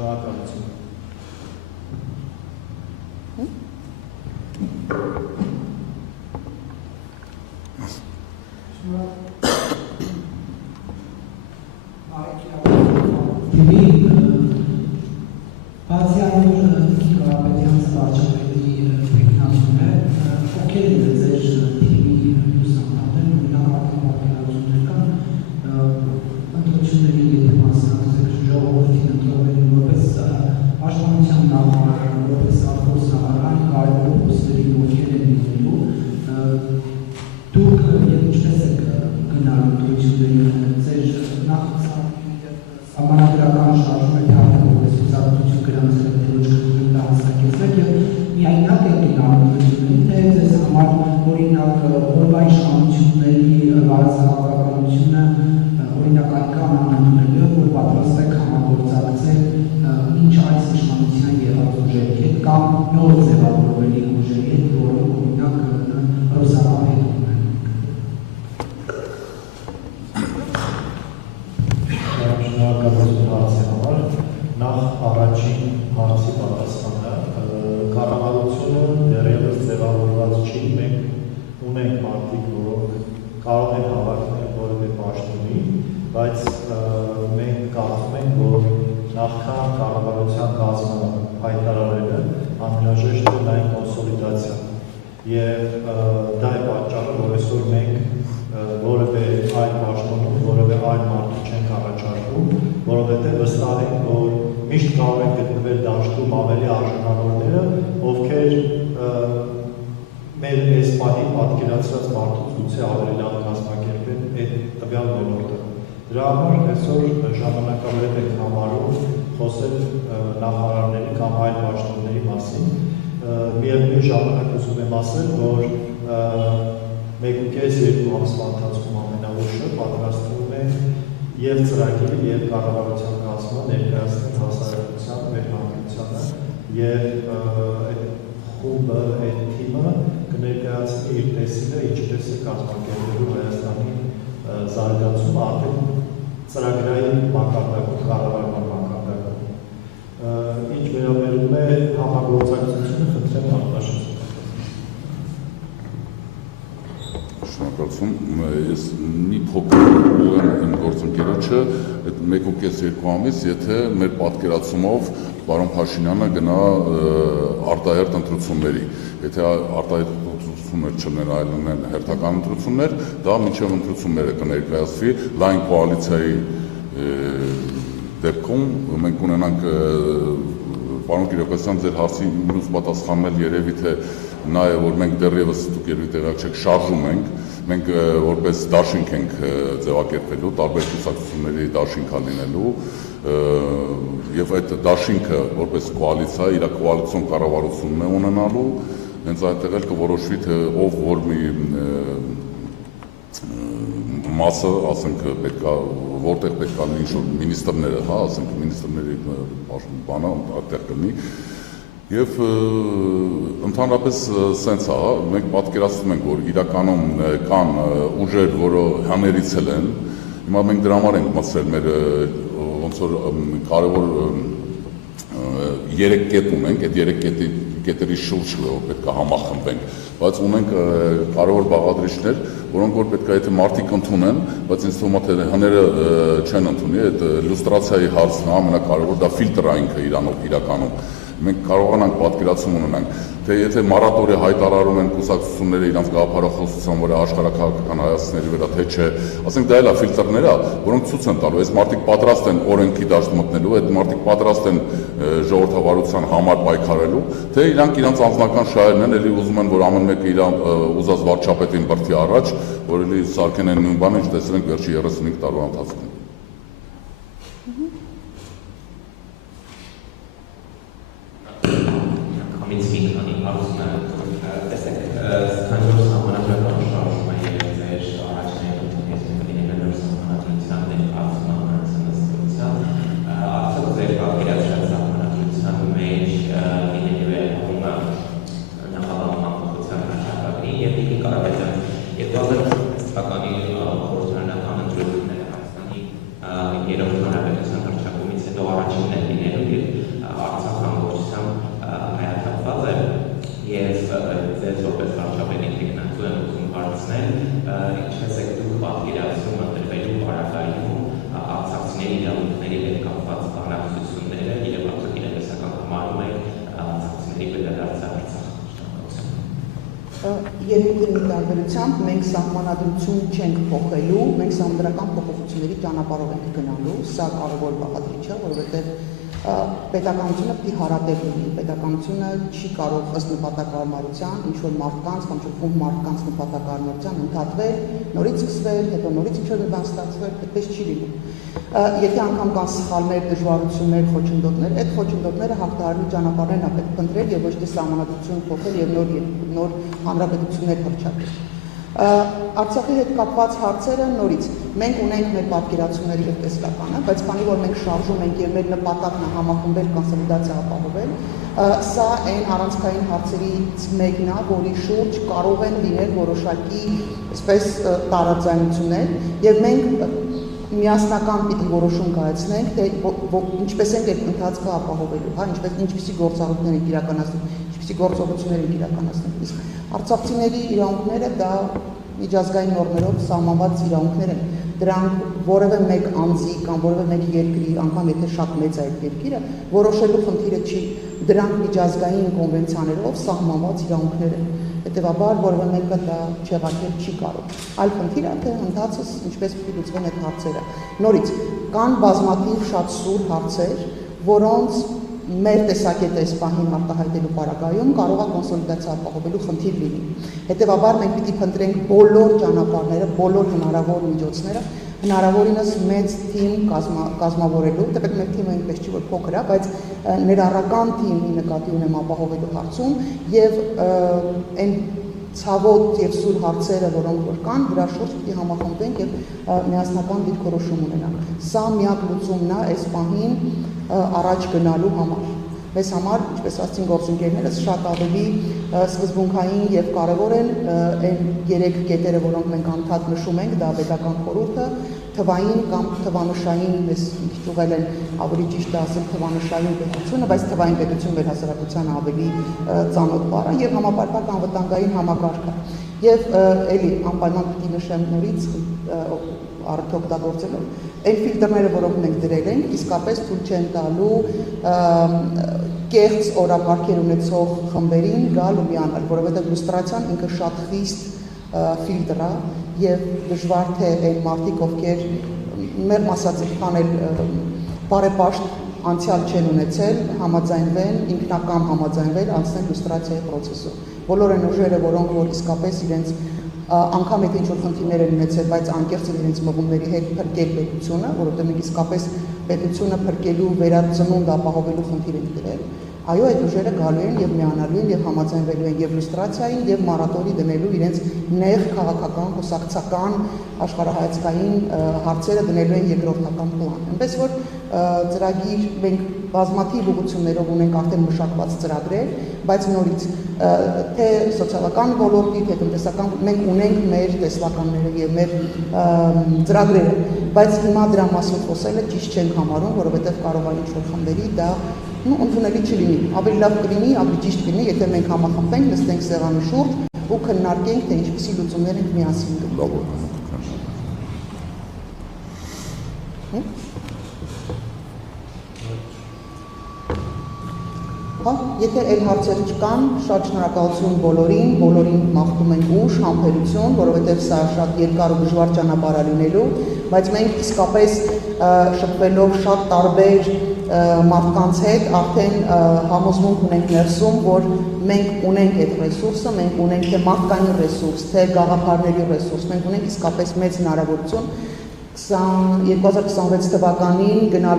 Շնորհակալություն։ Եթե մեր պատկերացումով պարոն Փաշինյանը գնա արտահերթ ընտրությունների, եթե արտահերթ ընտրություններ չլինեն, այլ լինեն հերթական ընտրություններ, դա մինչև ընտրությունները կներկայացվի լայն կոալիցիայի դեպքում մենք ունենանք պարոն Կիրակոսյան ձեր հարցի մյուս պատասխանն էլ երևի թե նա է, որ մենք դեռևս դուք երևի տեղյակ չեք շարժում ենք, մենք որպես դաշինք ենք ձևակերպելու, տարբեր կուսակցությունների դաշինք լինելու եւ այդ դաշինքը որպես կոալիցիա իր կոալիցիոն կառավարությունն է ունենալու, հենց այդտեղ էլ կորոշվի թե ով որ մի մասը, ասենք պետքա որտեղ պետքա լինի ինչ-որ մինիստրները, հա, ասենք մինիստրների բանը այդտեղ կլինի եւ ընդհանրապես սենց է, մենք պատկերացնում ենք, որ իրականում կան ուժեր, որը հաներիցել են, հիմա մենք դրա համար ենք մտցրել մեր ոնց որ կարևոր 3 կետ ունենք, այդ 3 կետերի շուրջ որ պետք է համախմբենք, բայց ունենք կարևոր բաղադրիչներ, որոնք որ պետք է եթե մարդիկ ընդունեն, բայց ինձ թվում է թե հները չեն ընդունի, այդ լյուստրացիայի հարցն է ամենակարևոր, դա ֆիլտրային է իրանով իրականում։ Մենք կարողանանք պատկերացում ունենանք, թե եթե մորատորիա հայտարարում են կուսակցությունները իրանց գաղափարախոսության վրա աշխարհաքաղաքական հայացքների վրա, թե չէ, ասենք դա էլ է ֆիլտրները, որոնք ցույց են տալու, այս մարդիկ պատրաստ են օրենքի դաշտ մտնելու, այդ մարդիկ պատրաստ են ժողովրդավարության համար պայքարելու, թե իրանք իրանց անձնական շահերն են, էլի ուզում են, որ ամեն մեկը իր ուզած վարչապետին բրդի առաջ, որ էլի սարքեն են նույն բանը, ինչ տեսել ենք վերջի 35 տարվա ընթացքում։ Թվականի խորհրդարանական ընտրությունները Հայաստանի Երկրի տարբերությամբ մենք սահմանադրություն չենք փոխելու, մենք սահմանադրական փոփոխությունների ճանապարհով ենք գնալու, սա կարևոր բաղադրիչ է, որովհետև պետականությունը պիտի հարատև լինի, պետականությունը չի կարող ըստ նպատակահարմարության ինչ-որ մարդկանց կամ ինչ-որ մարդկանց նպատակահարմարության ընդհատվել, նորից սկսվել, հետո նորից ինչ-որ մի բան ստացվել, այդպես չի լինում։ Եթե անգամ կան սխալներ, դժվարություններ, խոչընդոտներ, այդ խոչընդոտները հաղթահարելու ճանապարհներն է պետք փնտրել եւ ոչ թե սահմանադրություն փոխել եւ նոր հանրապետություններ հռչակել։ Արցախի հետ կապված հարցերը նորից մենք ունենք մեր պատկերացումների եւ տեսլականը, բայց քանի որ մենք շարժում ենք եւ մեր նպատակն է համախմբել կոնսոլիդացիա ապահովել, սա այն առանցքային հարցերից մեկն է, որի շուրջ կարող են լինել որոշակի, այսպես տարաձայնություններ եւ մենք միասնական պիտի որոշում կայացնենք, թե ինչպես ենք այդ ընթացքը ապահովելու, հա, ինչպիսի գործառույթներ ենք իրականացնում, ինչպիսի գործողություններ ենք իրականացնում։ Իսկ արցախցիների իրավունքները դա միջազգային նորմերով սահմանված իրավունքներ են։ Դրանք որևէ մեկ անձի կամ որևէ մեկ երկրի, անգամ եթե շատ մեծ է այդ երկիրը, որոշելու խնդիրը չի։ Դրանք միջազգային կոնվենցիաներով սահմանված իրավունքներ են։ Հետևաբար որևէ մեկը դա չեղարկել չի կարող։ Այլ խնդիրը թե ընթացը ինչպես պիտի լուծվեն այդ հարցերը։ Նորից կան բազմաթիվ շատ սուր հարցեր, որոնց մեր տեսակետը այս պահին արտահայտելու պարագայում կարող է կոնսոլիդացիա ապահովելու խնդիր լինի։ Հետևաբար մենք պիտի փնտրենք բոլոր ճանապարհները, բոլոր հնարավոր միջոցները, հնարավորինս մեծ թիմ կազմավորելու, թեպետ մեր թիմը այնպես չի որ փոքր է, բայց ներառական թիմի նկատի ունեմ ապահովելու հարցում եւ այն ցավոտ եւ սուր հարցերը, որոնք որ կան, դրա շուրջ պիտի համախմբենք եւ միասնական դիրքորոշում ունենանք։ Սա միակ լուծումն է այս պահին առաջ գնալու համար։ Մեզ համար, ինչպես ասացին գործընկերներս, շատ ավելի սկզբունքային եւ կարեւոր են այն 3 կետերը, որոնք մենք անդադ նշում ենք, դա պետական խորհուրդը, թվային կամ թվանշային, ես ճուղել են ավելի ճիշտ է ասել թվանշային պետությունը, բայց թվային պետություն մեր հասարակության ավելի ծանոթ բառ է եւ համապարփակ անվտանգային համակարգը։ Եվ էլի անպայման պիտի նշեմ նորից առիթ օգտագործելով այն ֆիլտրները, որոնք մենք դրել ենք, իսկապես թույլ չեն տալու կեղծ օրակարգեր ունեցող խմբերին գալ ու միանալ, որովհետև լուստրացիան ինքը շատ խիստ ֆիլտր է եւ դժվար թե այն մարդիկ, ովքեր մեր մասած քանել բարեպաշտ անցյալ չեն ունեցել, համաձայնվեն, ինքնակամ համաձայնվել անցնել լուստրացիայի process-ով։ Բոլոր այն ուժերը, որոնք որ իսկապես իրենց անգամ եթե ինչ-որ խնդիրներ են ունեցել, բայց անկեղծ են իրենց մղումների հետ փրկել պետությունը, որովհետև մենք իսկապես պետությունը փրկելու վերածնունդ ապահովելու խնդիր ենք դրել, այո, այդ ուժերը գալու են եւ միանալու են եւ համաձայնվելու են եւ լուստրացիային եւ մարատորի դնելու իրենց նեղ քաղաքական, կուսակցական, աշխարհայացքային հարցերը դնելու են երկրորդական պլան։ Այնպես որ ծրագիր մենք բազմաթիվ ուղղություններով ունենք արդեն մշակված ծրագրեր, բայց նորից թե սոցիալական ոլորտի, թե տնտեսական մենք ունենք մեր տեսլականները եւ մեր ծրագրերը, բայց հիմա դրա մասին խոսելը ճիշտ չենք համարում, որովհետեւ կարող է ինչ-որ խմբերի դա ընդունելի չլինի։ Ավելի լավ կլինի, ավելի ճիշտ կլինի, եթե մենք համախմբենք, նստենք սեղանի շուրջ ու քննարկենք, թե ինչպիսի լուծումներ ենք միասին գտնելու։ Հա, եթե այլ հարցեր չկան, շատ շնորհակալություն բոլորին մաղթում ենք ուժ, համբերություն, որովհետև սա շատ երկար ու դժվար ճանապարհ է լինելու, բայց մենք իսկապես շփվելով շատ տարբեր մարդկանց հետ արդեն համոզմունք ունենք ներսում, որ մենք ունենք այդ ռեսուրսը, մենք ունենք թե մարդկային ռեսուրս, թե գաղափարների ռեսուրս, մենք ունենք իսկապես մեծ հնարավորություն 2026 թվականին գնալ